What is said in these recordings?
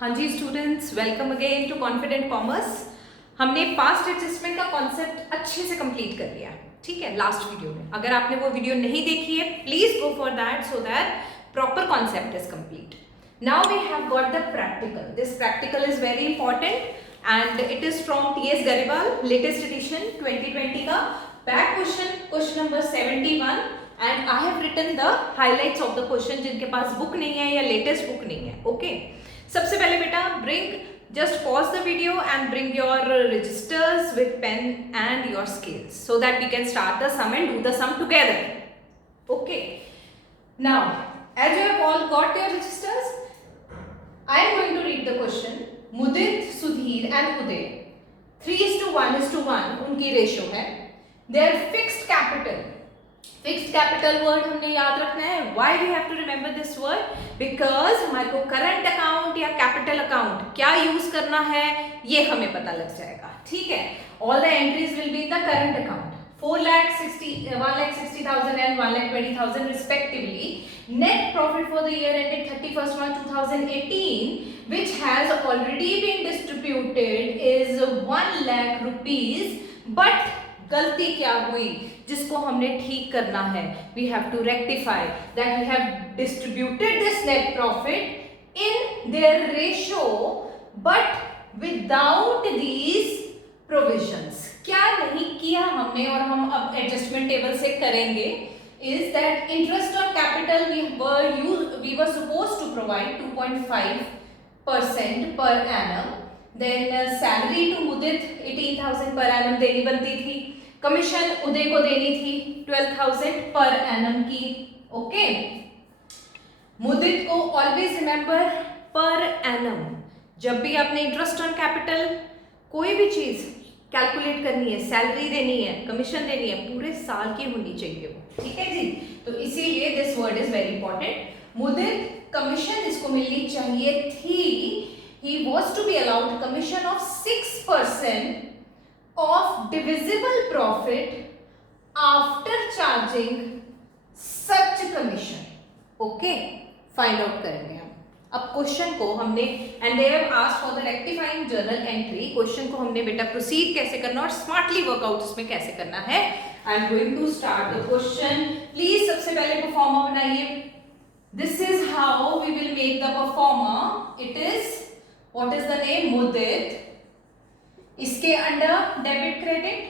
हाँ जी students, welcome again to Confident Commerce. हमने पास्ट एडजस्टमेंट का कॉन्सेप्ट अच्छे से कंप्लीट कर लिया, ठीक है, लास्ट वीडियो में। अगर आपने वो वीडियो नहीं देखी है, please go for that so that proper concept is complete. Now we have got the practical. This practical is very important and it is from TS Grewal latest edition 2020 का back question number 71 and I have written the highlights of the question. जिनके पास book नहीं है या latest book नहीं है, okay. सबसे पहले बेटा just pause the video and bring your registers with pen and your scales so that we can start the sum and do the sum together. Okay. Now, as you have all got your registers, I am going to read the question. Mudit, Sudhir and Uday 3:1:1 उनकी ratio है. Their fixed capital. Fixed capital word हमने याद रखना है. Why we have to remember this word? Because हमारे को current account या capital account क्या यूज करना है ये हमें पता लग जाएगा, ठीक है. All the entries will be in the current account. 1,60,000 and 1,20,000 respectively. Net profit for the year ended 31st March 2018, which has already been distributed, is 1 lakh rupees. But गलती क्या हुई जिसको हमने ठीक करना है? We have to rectify that we have distributed this net profit in their ratio but without these provisions. क्या नहीं किया हमने और हम अब एडजस्टमेंट टेबल से करेंगे is that interest on capital we were supposed to provide 2.5% per annum. Then salary to Mudit 18,000 per annum देनी बनती थी. कमीशन उदय को देनी थी 12,000 पर एनम की, ओके. मुदित को ऑलवेज रिमेंबर पर एनम. जब भी आपने इंटरेस्ट ऑन कैपिटल कोई भी चीज कैलकुलेट करनी है, सैलरी देनी है, कमीशन देनी है, पूरे साल की होनी चाहिए वो, ठीक है जी. तो इसीलिए this word is very important. Mudit commission इसको मिलनी चाहिए थी. He was to be allowed commission of 6% of divisible profit after charging such commission. Okay, find out करेंगे हम. अब क्वेश्चन को हमने and they have asked for the rectifying journal entry. Question को हमने बेटा प्रोसीड कैसे करना और स्मार्टली वर्कआउट उसमें कैसे करना है. I am going to start the question. Please सबसे पहले परफॉर्मर बनाइए. This is how we will make the performer. It is what is the name? Mudit. इसके under debit credit.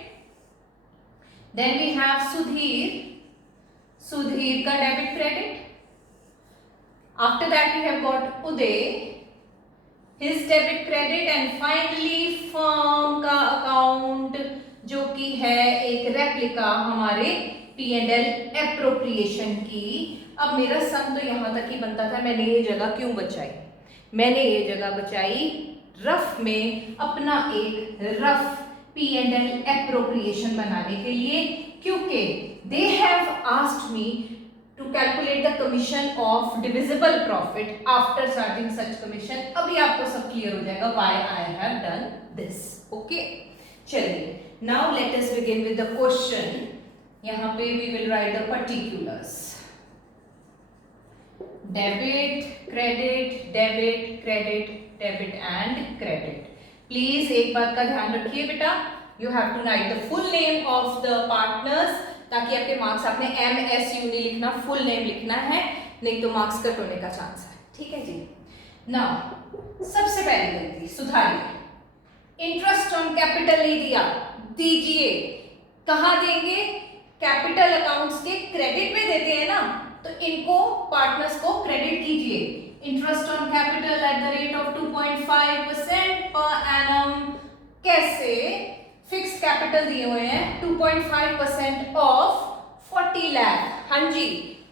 Then we have Sudhir. Sudhir का debit credit. After that we have got Uday, his debit credit. And finally firm का account जो कि है एक replica हमारे P&L appropriation की. अब मेरा सम तो यहां तक ही बनता था. मैंने ये जगह क्यों बचाई? मैंने ये जगह बचाई रफ में अपना एक रफ P&L एप्रोप्रिएशन बनाने के लिए, क्योंकि they have asked me to calculate the commission of divisible profit after charging such commission. अभी आपको सब क्लियर हो जाएगा why I have done this, okay. चलिए, now let us begin with the question. यहाँ पे we will write the particulars. Debit credit debit credit debit and credit. Please एक बात का ध्यान रखिए बेटा, you have to write the full name of the partners ताकि आपके मार्क्स, आपने MSU नहीं लिखना, फुल नेम लिखना है, नहीं तो मार्क्स कट होने का चांस है, ठीक है जी. नाउ सबसे पहली गलती सुधारिए. इंटरेस्ट ऑन कैपिटल नहीं दिया, दीजिए. कहाँ देंगे? कैपिटल अकाउंट्स के क्रेडिट में देते हैं ना, तो इनको पार्टनर्स को क्रेडिट कीजिए. Interest on capital at the rate of 2.5% per annum. कैसे? फिक्स्ड कैपिटल दिए हुए हैं 2.5% ऑफ 40 लाख. हाँ जी,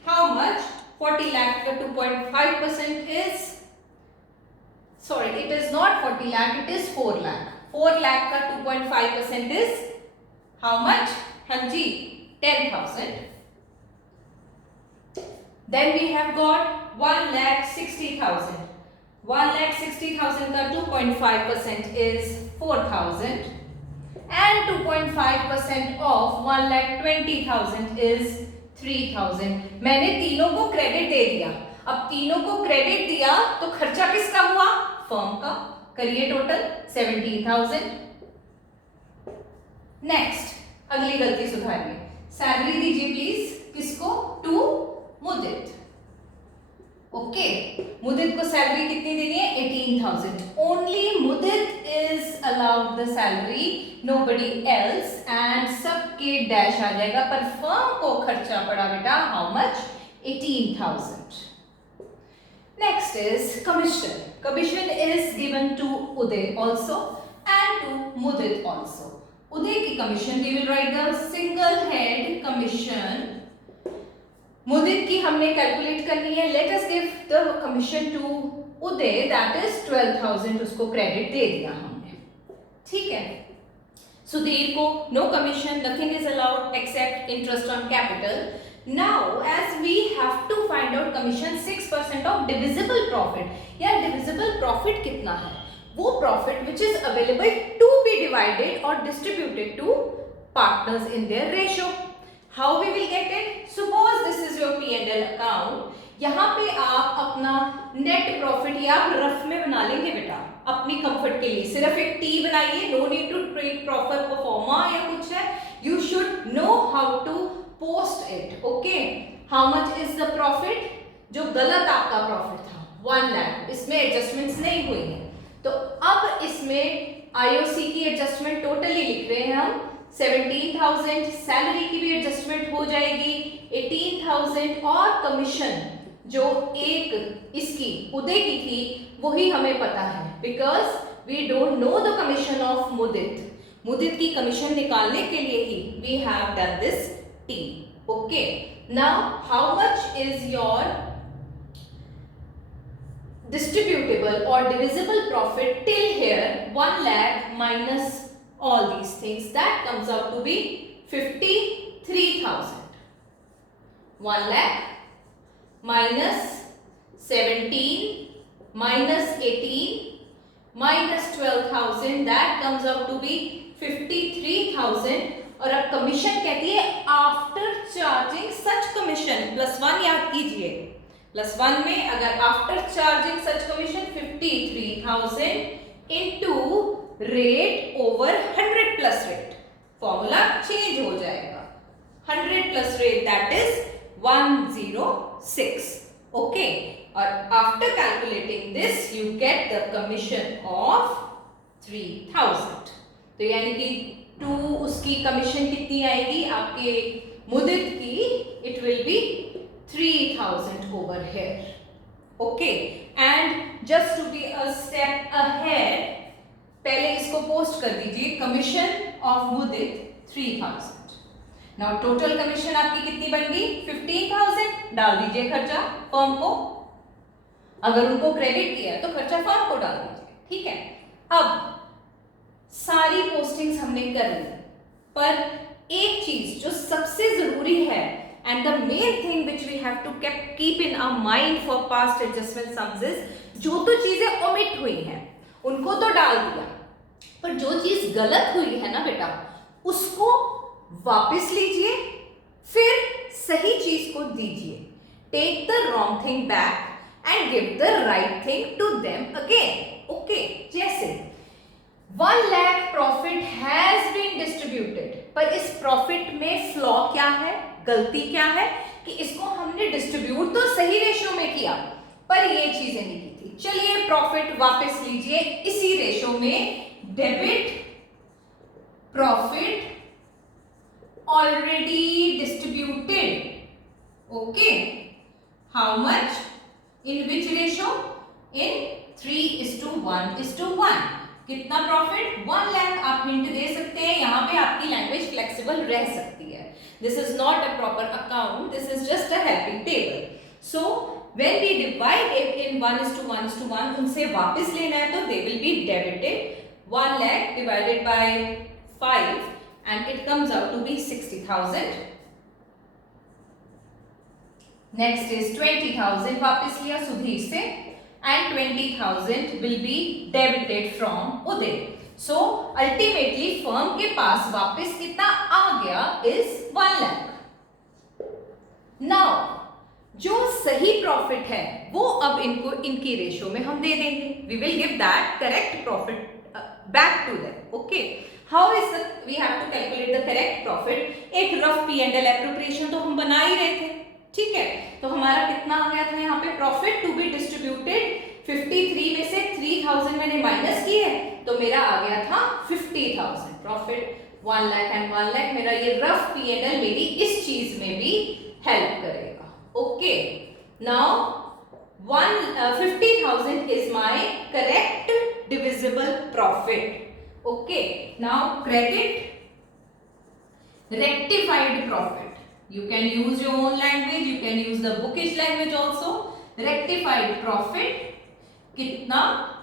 हाउ मच? 40 लाख का 2.5% is, sorry it is not 40 lakh, it is 4 lakh. 4 lakh का 2.5% इज हाउ मच? हाँ जी, 10,000. Then we have got 1,60,000. 1,60,000 का 2.5% is 4,000 and 2.5% of 1,20,000 is 3,000. मैंने तीनों को क्रेडिट दे दिया. अब तीनों को क्रेडिट दिया तो खर्चा किसका हुआ? फर्म का। करिए टोटल 17,000। नेक्स्ट अगली गलती सुधारिए, सैलरी दीजिए प्लीज किसको? टू मुदित। ओके, मुदित को सैलरी कितनी देनी है? 18,000। Only Mudit is allowed the salary, nobody else, and सबके डैश आ जाएगा, पर फर्म को खर्चा पड़ा बेटा how much? 18,000। Next is commission. Commission is given to Uday also and to Mudit also. Uday की commission we will write the single head commission. Mudit की हमने calculate करनी है. Let us give the commission to Uday, that is 12,000. उसको credit दे दिया हमने. ठीक है. सुधीर को no commission, nothing is allowed except interest on capital. Now as we have to find out commission 6% of divisible profit. यार divisible profit कितना है? वो profit which is available to be divided or distributed to partners in their ratio. How we will get it? Suppose this is your P&L account. यहाँ पे आप अपना net profit या rough में बना लेंगे बेटा अपनी comfort के लिए. सिर्फ एक T बनाइए, no need to treat proper performa या कुछ है. You should know how to post it. Okay, how much is the profit? जो गलत आपका प्रॉफिट था 1 लाख, इसमें एडजस्टमेंट्स नहीं हुई है, तो अब इसमें आईओसी की एडजस्टमेंट टोटली लिख रहे हैं हम 17,000, सैलरी की भी एडजस्टमेंट हो जाएगी 18,000, और कमीशन जो एक इसकी उदय की थी वही हमें पता है, because we don't know the commission of Mudit. Mudit की कमीशन निकालने के लिए ही we have done this T. Okay, now how much is your distributable or divisible profit till here? 1 lakh minus all these things, that comes out to be 53,000. 1 lakh minus 17 minus 18 minus 12,000, that comes out to be 53,000. और अब commission कहती है after charging such commission, +1 याद कीजिए, +1 में अगर after charging such commission 53,000 into rate over 100 plus rate, formula change हो जाएगा, 100 plus rate that is 106. Okay, और after calculating this you get the commission of 3,000. तो यानी कि 2 उसकी कमीशन कितनी आएगी आपके मुदित की? It will be 3,000 over here. Okay, and just to be a step ahead, पहले इसको पोस्ट कर दीजिए, commission of Mudit 3,000. Now total commission आपकी कितनी बन गई? 15,000. डाल दीजिए खर्चा फर्म को, अगर उनको क्रेडिट किया तो खर्चा फर्म को डाल दीजिए. ठीक है, अब सारी पोस्टिंग्स हमने कर ली, पर एक चीज जो सबसे जरूरी है and the main thing which we have to keep in our mind for past adjustment sums is, जो तो चीजें ओमिट हुई हैं उनको तो डाल दिया, पर जो चीज गलत हुई है ना बेटा उसको वापस लीजिए, फिर सही चीज को दीजिए. Take the wrong thing back and give the right thing to them again. Okay, जैसे 1 lakh profit has been distributed, पर इस प्रॉफिट में फ्लॉ क्या है, गलती क्या है कि इसको हमने डिस्ट्रीब्यूट तो सही रेशियो में किया पर ये चीजें नहीं की थी. चलिए प्रॉफिट वापस लीजिए इसी रेशियो में, debit profit already distributed. Okay, how much, in which ratio? In 3:1:1. कितना प्रॉफिट? 1 लाख. आप हिंट दे सकते हैं, यहाँ पे आपकी लैंग्वेज फ्लेक्सिबल रह सकती है. This is not a proper account, this is just a helping table. So when we divide it in 1:1:1, उनसे वापस लेना है तो they will be debited. 1 lakh divided by 5 and it comes out to be 60,000. Next is 20,000 वापस लिया सुधीर से and 20,000 will be debited from Uday. So ultimately firm के पास वापस कितना आ गया is 1 lakh. Now जो सही प्रॉफिट है वो अब इनको इनकी रेशो में हम दे देंगे. We will give that correct profit back to them. Okay, how is we have to calculate the correct profit. एक rough P and L appropriation तो हम बना ही रहे थे. ठीक है, तो हमारा कितना आ गया था यहाँ पे प्रॉफिट टू बी डिस्ट्रीब्यूटेड. 53 में से 3000 मैंने माइनस किए तो मेरा आ गया था 50,000. Profit 1 lakh and 1 lakh. मेरा ये रफ पी एंड एल मेरी इस चीज में भी हेल्प करेगा. Okay, now 50,000 is my correct divisible profit. Okay, now credit rectified profit. You can use your own language, you can use the bookish language also. Rectified profit कितना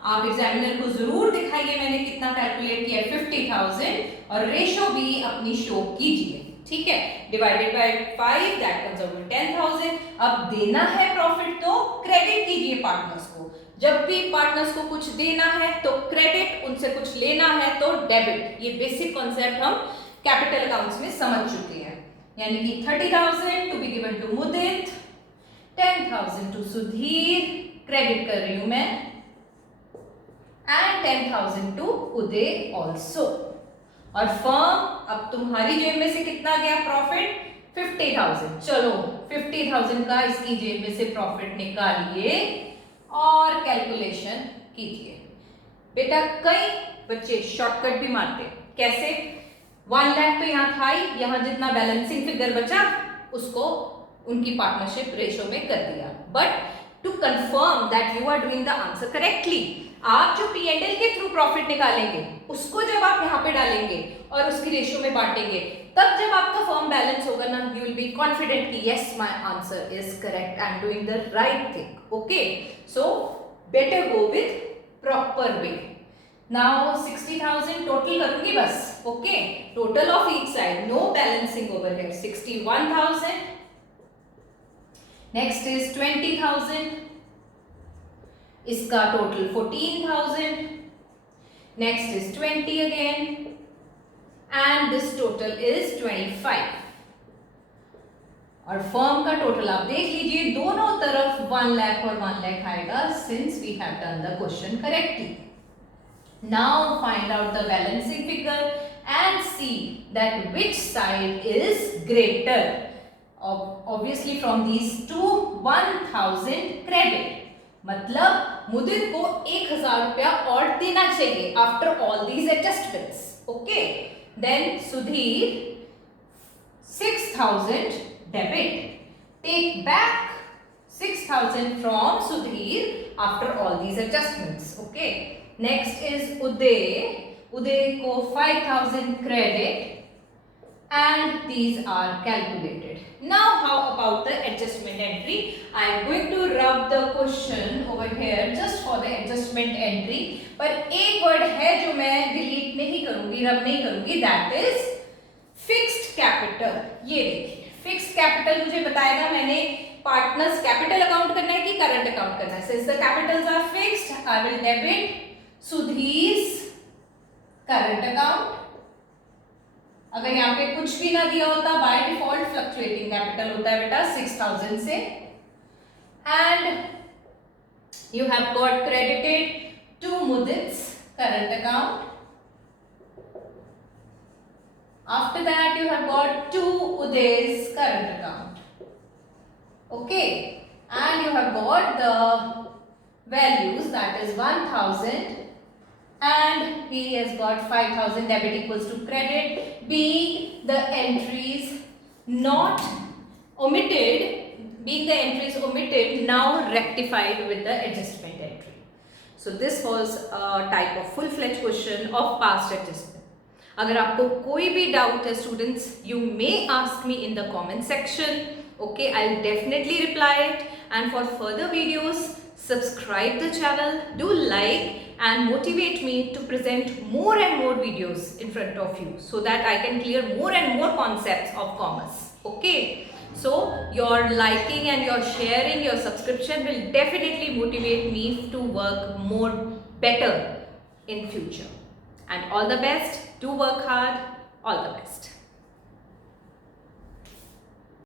आप examiner को जरूर दिखाइए मैंने कितना कैलकुलेट किया. 50,000 और रेशो भी अपनी शो कीजिए. ठीक है, divided by 5 that comes out to 10,000. अब देना है प्रॉफिट तो क्रेडिट कीजिए पार्टनर्स को. जब भी पार्टनर्स को कुछ देना है तो क्रेडिट, उनसे कुछ लेना है तो डेबिट. ये बेसिक कॉन्सेप्ट हम कैपिटल अकाउंट्स में समझ चुके हैं. यानी कि 30,000 to be given to Mudit, 10,000 to Sudhir, credit कर रही हूं मैं, एंड 10,000 टू उदय ऑल्सो. और फर्म अब तुम्हारी जेब में से कितना गया प्रॉफिट 50,000. चलो 50,000 का इसकी जेब में से प्रॉफिट निकालिए और कैलकुलेशन कीजिए. बेटा कई बच्चे शॉर्टकट भी मारते हैं. कैसे? 1 लाख तो यहाँ था ही, यहाँ जितना बैलेंसिंग फिगर बचा उसको उनकी पार्टनरशिप रेशो में कर दिया. But to confirm that you are doing the answer correctly, आप जो पी एंड एल के थ्रू प्रॉफिट निकालेंगे उसको जब आप यहाँ पे डालेंगे और उसकी रेशियो में बांटेंगे, तब जब आपका फर्म बैलेंस होगा ना, यू विल बी कॉन्फिडेंट कि yes my answer is correct, I am doing the right thing. Okay, so better go with proper way. Now 60,000 total करूंगी बस. Okay, total of each side, no balancing over here. 61,000, next is 20,000, इसका total 14,000, next is 20 again, and this total is 25. और firm का total आप देख लीजिए, दोनों तरफ 1 लाख और 1 लाख आएगा since we have done the question correctly. Now find out the balancing figure and see that which side is greater. Obviously from these two 1,000 credit, मतलब मुदित को 1,000 रुपया और देना चाहिए after all these adjustments. Okay, then Sudhir 6,000 debit. Take back 6,000 from Sudhir after all these adjustments. Okay, next is Uday. Uday को 5,000 credit and these are calculated. Now how about the adjustment entry? I am going to rub the question over here just for the adjustment entry. पर एक word है जो मैं delete नहीं करूंगी, rub नहीं करूंगी, that is fixed capital. ये देखिए fixed capital मुझे बताएगा मैंने partners capital account करना है कि current account करना है. Since the capitals are fixed, I will debit Sudhir's current account. अगर यहाँ पे कुछ भी ना दिया होता, बाय डिफॉल्ट फ्लक्चुएटिंग कैपिटल होता है बेटा 6,000 से, and you have got credited to Mudit's current account. After that you have got to Uday's current account. Okay, and you have got the values that is 1,000 and he has got 5,000 debit equals to credit, being the entries not omitted, being the entries omitted now rectified with the adjustment entry. So this was a type of full-fledged question of past adjustment. अगर आपको कोई भी doubt है students, you may ask me in the comment section. Okay, I'll definitely reply it. And for further videos, subscribe the channel, do like and motivate me to present more and more videos in front of you so that I can clear more and more concepts of commerce. Okay, so your liking and your sharing, your subscription will definitely motivate me to work more better in future. And all the best, do work hard, all the best.